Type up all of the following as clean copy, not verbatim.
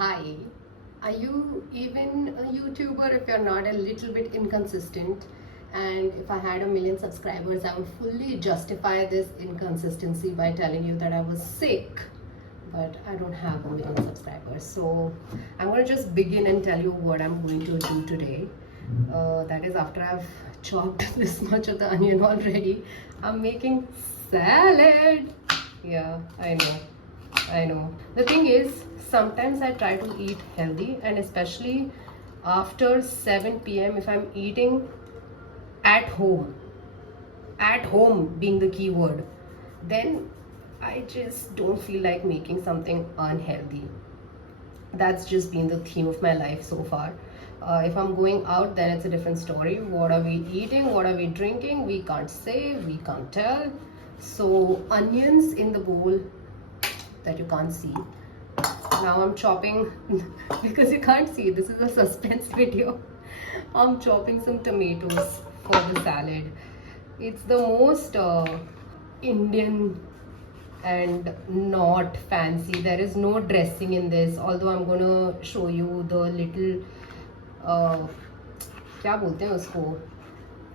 Hi, are you even a YouTuber if you're not a little bit inconsistent? And if I had a million subscribers, I would fully justify this inconsistency by telling you that I was sick. But I don't have a million subscribers. So I'm going to just begin and tell you what I'm going to do today. That is, after I've chopped this much of the onion already, I'm making salad. Yeah, I know. The thing is, sometimes I try to eat healthy, and especially after 7 p.m. if I'm eating at home being the key word, then I just don't feel like making something unhealthy. That's just been the theme of my life so far. If I'm going out, then it's a different story. What are we eating? What are we drinking? We can't say, we can't tell. So, onions in the bowl that you can't see. Now I'm chopping because you can't see, this is a suspense video. I'm chopping some tomatoes for the salad. It's the most Indian and not fancy. There is no dressing in this, although I'm gonna show you the little क्या बोलते हैं उसको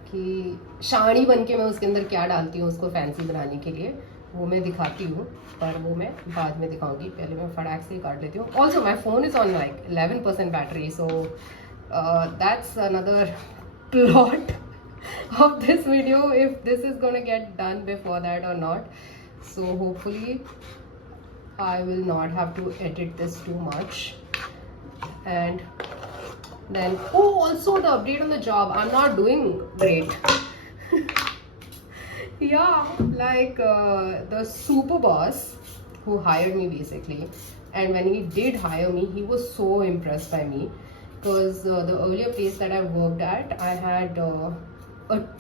कि शानी बन के मैं उसके अंदर क्या डालती हूँ उसको फैंसी बनाने के लिए, वो मैं दिखाती हूँ, पर वो मैं बाद में दिखाऊंगी. पहले मैं फटाक से काट लेती हूँ. Also my phone is on like 11% battery, so that's another plot of this video if this is gonna get done before that or not. So hopefully I will not have to edit this too much. And then also the update on the job, I'm not doing great. Yeah, like the super boss who hired me basically, and when he did hire me, he was so impressed by me because the earlier place that I worked at, I had a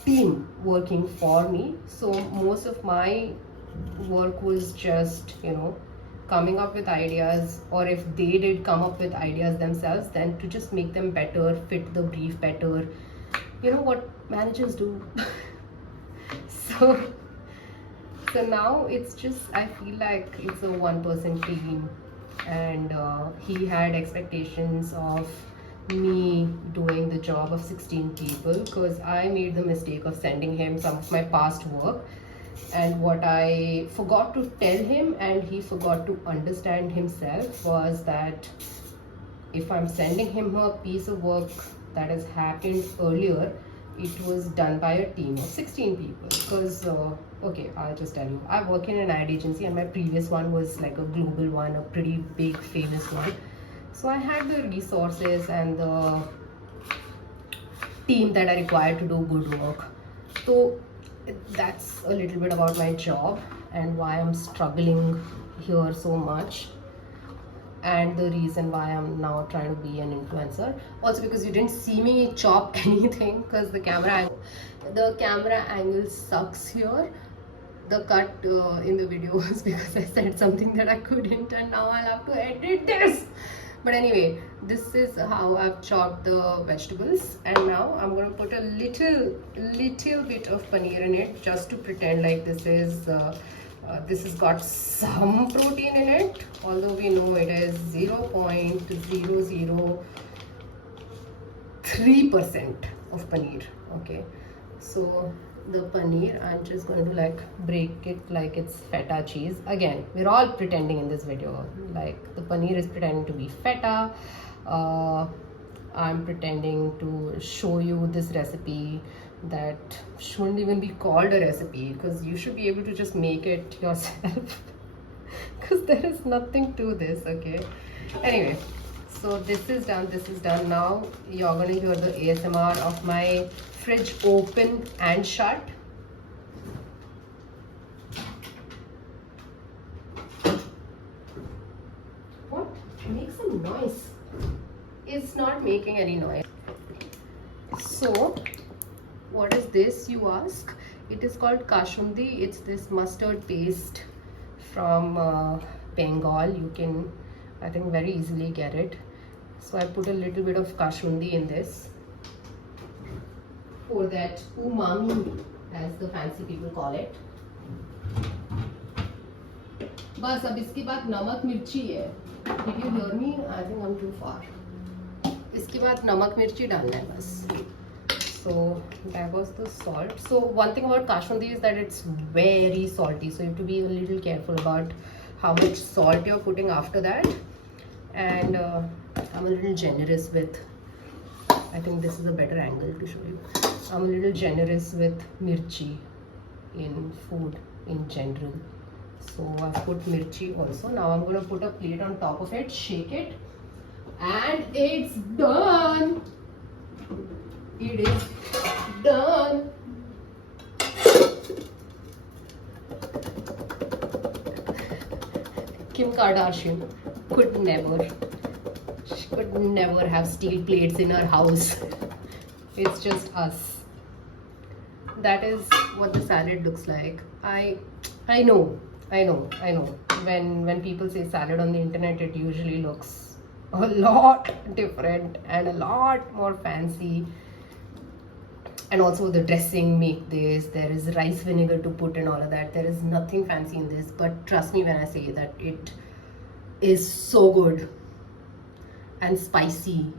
team working for me, so most of my work was just, coming up with ideas, or if they did come up with ideas themselves, then to just make them better, fit the brief better, what managers do. So now it's just, I feel like it's a one-person team, and he had expectations of me doing the job of 16 people because I made the mistake of sending him some of my past work, and what I forgot to tell him and he forgot to understand himself was that if I'm sending him a piece of work that has happened earlier, it was done by a team of 16 people. Because okay, I'll just tell you, I work in an ad agency and my previous one was like a global one, a pretty big famous one. So I had the resources and the team that I required to do good work. So that's a little bit about my job and why I'm struggling here so much, and the reason why I'm now trying to be an influencer. Also because you didn't see me chop anything because the camera angle sucks here. The cut in the video was because I said something that I couldn't, and now I'll have to edit this. But anyway, this is how I've chopped the vegetables, and now I'm going to put a little bit of paneer in it just to pretend like this has got some protein in it, although we know it is 0.003% of paneer. Okay, so the paneer, I'm just going to like break it like it's feta cheese. Again, we're all pretending in this video, like the paneer is pretending to be feta. I'm pretending to show you this recipe that shouldn't even be called a recipe because you should be able to just make it yourself because there is nothing to this. Okay, anyway, so this is done. Now you're gonna hear the ASMR of my fridge open and shut. What? Make some noise. It's not making any noise. So what is this, you ask? It is called kashundi. It's this mustard paste from Bengal. You can, I think, very easily get it. So I put a little bit of kashundi in this for that umami, as the fancy people call it. बस अब इसके बाद नमक मिर्ची है. Did you hear me? I think I'm too far. इसके बाद नमक मिर्ची डालना है बस. So that was the salt. So one thing about Kashmiri is that it's very salty. So you have to be a little careful about how much salt you're putting after that. And I'm a little generous with, I think this is a better angle to show you. I'm a little generous with mirchi in food in general. So I've put mirchi also. Now I'm going to put a plate on top of it, shake it, and it's done. It is done. Kim Kardashian could never. She could never have steel plates in her house. It's just us. That is what the salad looks like. I know. When people say salad on the internet, it usually looks a lot different and a lot more fancy. And also the dressing make this. There is rice vinegar to put and all of that. There is nothing fancy in this. But trust me when I say that it is so good and spicy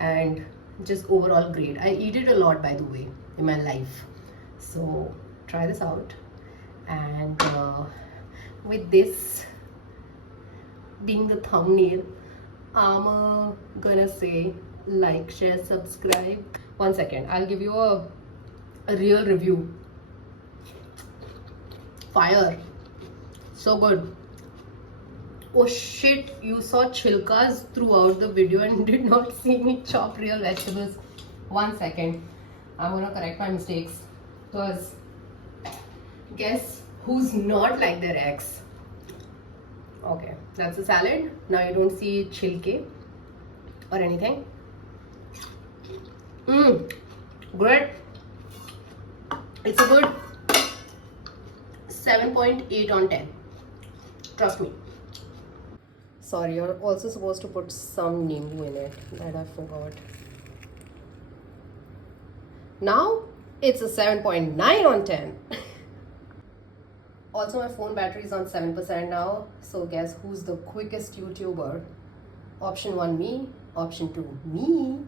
and just overall great. I eat it a lot, by the way, in my life. So try this out. And with this being the thumbnail, I'm gonna say like, share, subscribe. 1 second, I'll give you a real review. Fire. So good. Oh shit, you saw chilkas throughout the video and did not see me chop real vegetables. 1 second, I'm gonna correct my mistakes. Because guess who's not like their ex? Okay, that's a salad. Now you don't see chilke or anything. Great. It's a good 7.8 on 10. Trust me. Sorry, you're also supposed to put some nimbu in it. That I forgot. Now it's a 7.9 on 10. Also, my phone battery is on 7% now. So guess who's the quickest YouTuber? Option 1, me. Option 2, me.